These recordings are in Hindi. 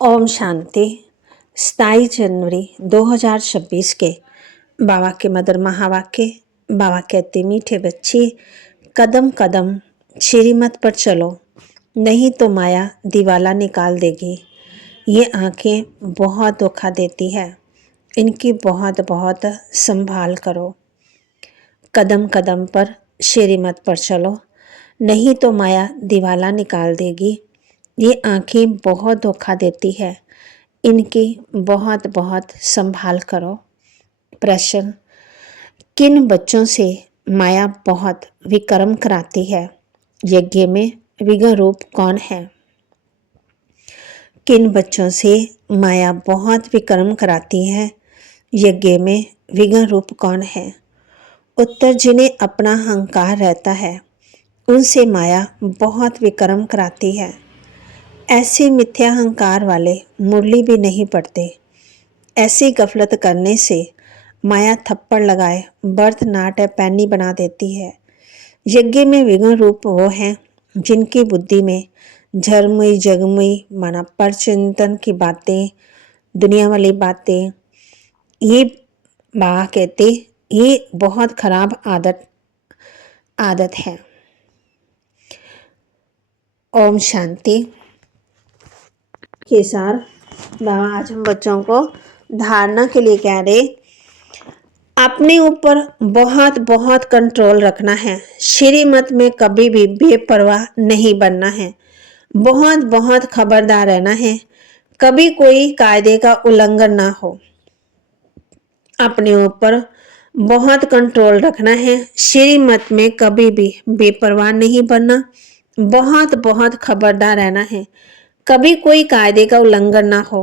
ओम शांति। 27 जनवरी 2026 के बाबा के मदर महावाक्य। बाबा कहते, मीठे बच्चे, कदम कदम श्रीमत पर चलो, नहीं तो माया दिवाला निकाल देगी। ये आंखें बहुत धोखा देती है, इनकी बहुत बहुत संभाल करो। कदम कदम पर श्रीमत पर चलो, नहीं तो माया दिवाला निकाल देगी। ये आंखें बहुत धोखा देती है, इनकी बहुत बहुत संभाल करो। प्रश्न, किन बच्चों से माया बहुत विक्रम कराती है? यज्ञ में विघ्न रूप कौन है? किन बच्चों से माया बहुत विक्रम कराती है? यज्ञ में विघ्न रूप कौन है? उत्तर, जिन्हें अपना अहंकार रहता है उनसे माया बहुत विक्रम कराती है। ऐसे मिथ्या अहंकार वाले मुरली भी नहीं पढ़ते। ऐसी गफलत करने से माया थप्पड़ लगाए भरतनाट्य पैनी बना देती है। यज्ञ में विघ्न रूप वो हैं जिनकी बुद्धि में झरमुई जगमुई माना परचिंतन की बातें, दुनिया वाली बातें, ये बाबा कहते ये बहुत खराब आदत है। ओम शांति के सार बाबा आज हम बच्चों को धारणा के लिए कह रहे, अपने ऊपर बहुत बहुत कंट्रोल रखना है। श्रीमत में कभी भी बेपरवाह नहीं बनना है। बहुत बहुत खबरदार रहना है, कभी कोई कायदे का उल्लंघन ना हो। अपने ऊपर बहुत कंट्रोल रखना है। श्रीमत में कभी भी बेपरवाह नहीं बनना, बहुत बहुत खबरदार रहना है, कभी कोई कायदे का उल्लंघन ना हो।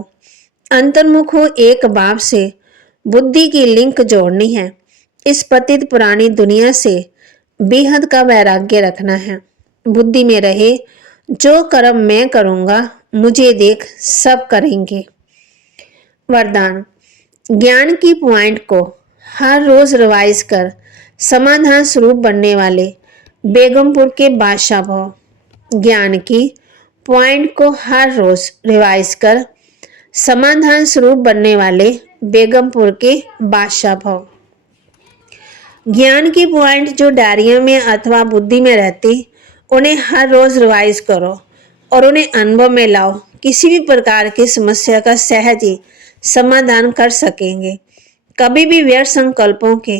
अंतर्मुख हो एक बाप से बुद्धि की लिंक जोड़नी है। इस पतित पुरानी दुनिया से बेहद का वैराग्य रखना है। बुद्धि में रहे, जो कर्म मैं करूंगा मुझे देख सब करेंगे। वरदान, ज्ञान की पॉइंट को हर रोज रिवाइज कर समाधान स्वरूप बनने वाले बेगमपुर के बादशाह भव। ज्ञान की पॉइंट को हर रोज रिवाइज कर समाधान स्वरूप बनने वाले बेगमपुर के बादशाह भव। ज्ञान की पॉइंट जो डायरियों में अथवा बुद्धि में रहती, उन्हें हर रोज रिवाइज करो और उन्हें अनुभव में लाओ। किसी भी प्रकार की समस्या का सहज ही समाधान कर सकेंगे। कभी भी व्यर्थ संकल्पों के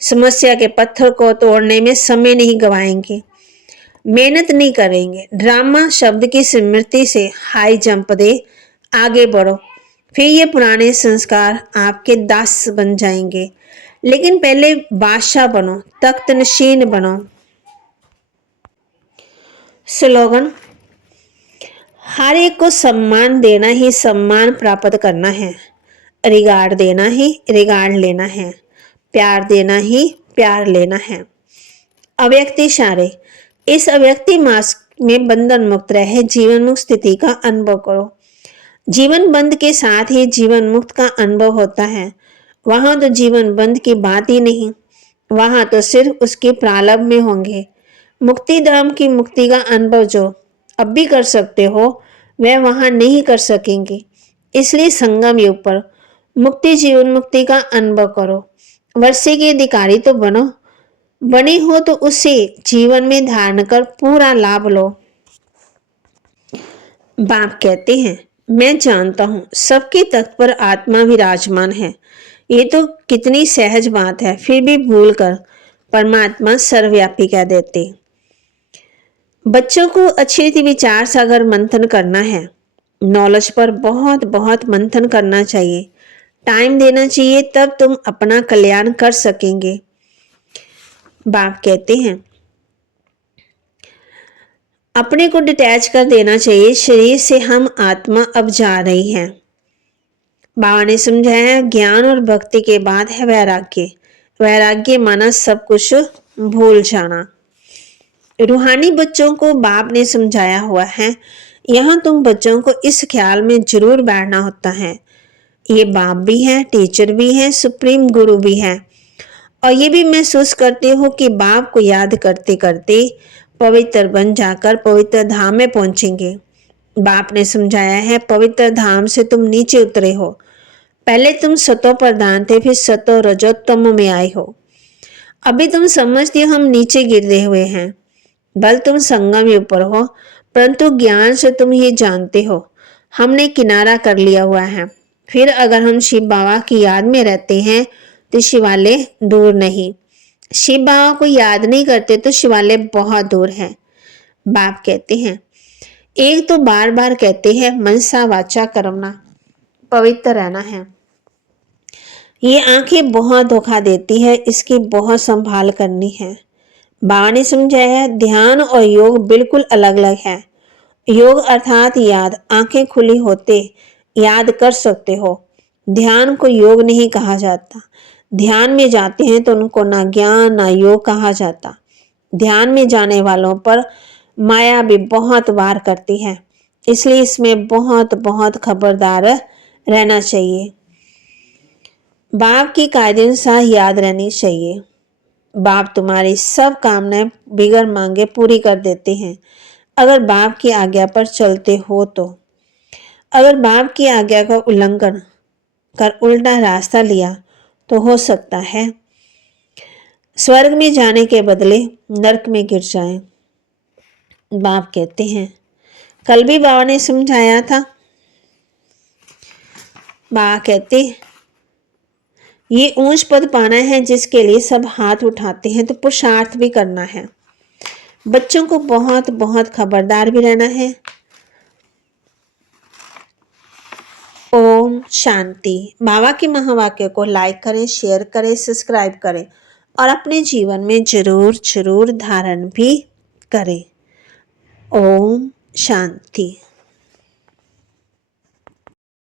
समस्या के पत्थर को तोड़ने में समय नहीं गवाएंगे, मेहनत नहीं करेंगे। ड्रामा शब्द की स्मृति से हाई जंप दे आगे बढ़ो, फिर ये पुराने संस्कार आपके दास बन जाएंगे। लेकिन पहले बादशाह बनो, तख्त नशीन बनो। स्लोगन, हर एक को सम्मान देना ही सम्मान प्राप्त करना है, रिगार्ड देना ही रिगार्ड लेना है, प्यार देना ही प्यार लेना है। अव्यक्त इशारे, इस अव्यक्ति मास में बंधन मुक्त रहे जीवन मुक्त स्थिति का अनुभव करो। जीवन बंद के साथ ही जीवन मुक्त का अनुभव होता है। वहां तो जीवन बंद की बात ही नहीं, वहां तो सिर्फ उसके प्रारंभ में होंगे। मुक्ति धाम की मुक्ति का अनुभव जो अब भी कर सकते हो, वह वहां नहीं कर सकेंगे। इसलिए संगम युग पर मुक्ति जीवन मुक्ति का अनुभव करो। वर्षे के अधिकारी तो बनो, बने हो तो उसे जीवन में धारण कर पूरा लाभ लो। बाप कहते हैं, मैं जानता हूं सबके तख्त पर आत्मा विराजमान है। ये तो कितनी सहज बात है, फिर भी भूल कर परमात्मा सर्वव्यापी कह देते। बच्चों को अच्छी रीति विचार सागर मंथन करना है। नॉलेज पर बहुत बहुत मंथन करना चाहिए, टाइम देना चाहिए, तब तुम अपना कल्याण कर सकेंगे। बाप कहते हैं, अपने को डिटैच कर देना चाहिए। शरीर से हम आत्मा अब जा रही है। बाबा ने समझाया, ज्ञान और भक्ति के बाद है वैराग्य। वैराग्य माना सब कुछ भूल जाना। रूहानी बच्चों को बाप ने समझाया हुआ है। यहाँ तुम बच्चों को इस ख्याल में जरूर बैठना होता है, ये बाप भी है, टीचर भी है, सुप्रीम गुरु भी है। और ये भी महसूस करते हो कि बाप को याद करते करते पवित्र बन जाकर पवित्र धाम में पहुंचेंगे। बाप ने समझाया है, पवित्र धाम से तुम नीचे उतरे हो। पहले तुम सतो प्रधान थे, फिर सतो रजोत्तम में आए हो। अभी तुम समझते हो हम नीचे गिरे हुए हैं। बल तुम संगम में ऊपर हो, परंतु ज्ञान से तुम ये जानते हो हमने किनारा कर लिया हुआ है। फिर अगर हम शिव बाबा की याद में रहते हैं तो शिवालय दूर नहीं। शिव बाबा को याद नहीं करते तो शिवालय बहुत दूर है। बाप कहते हैं, एक तो बार बार कहते हैं मनसा वाचा कर्मणा, पवित्र रहना है। ये आंखें बहुत धोखा देती है, इसकी बहुत संभाल करनी है। बाबा ने समझाया है, ध्यान और योग बिल्कुल अलग अलग है। योग अर्थात याद, आंखें खुली होते याद कर सकते हो। ध्यान को योग नहीं कहा जाता। ध्यान में जाते हैं तो उनको ना ज्ञान ना योग कहा जाता। ध्यान में जाने वालों पर माया भी बहुत वार करती है, इसलिए इसमें बहुत बहुत खबरदार रहना चाहिए। बाप की कायदे अनुसार याद रहनी चाहिए। बाप तुम्हारी सब कामनाएं बिगर मांगे पूरी कर देते हैं, अगर बाप की आज्ञा पर चलते हो तो। अगर बाप की आज्ञा का उल्लंघन कर उल्टा रास्ता लिया तो हो सकता है स्वर्ग में जाने के बदले नरक में गिर जाएं। बाप कहते हैं, कल भी बाबा ने समझाया था। बाबा कहते, ये ऊंच पद पाना है जिसके लिए सब हाथ उठाते हैं तो पुरुषार्थ भी करना है। बच्चों को बहुत बहुत खबरदार भी रहना है। ओम शांति। बाबा के महावाक्य को लाइक करें, शेयर करें, सब्सक्राइब करें और अपने जीवन में जरूर जरूर धारण भी करें। ओम शांति।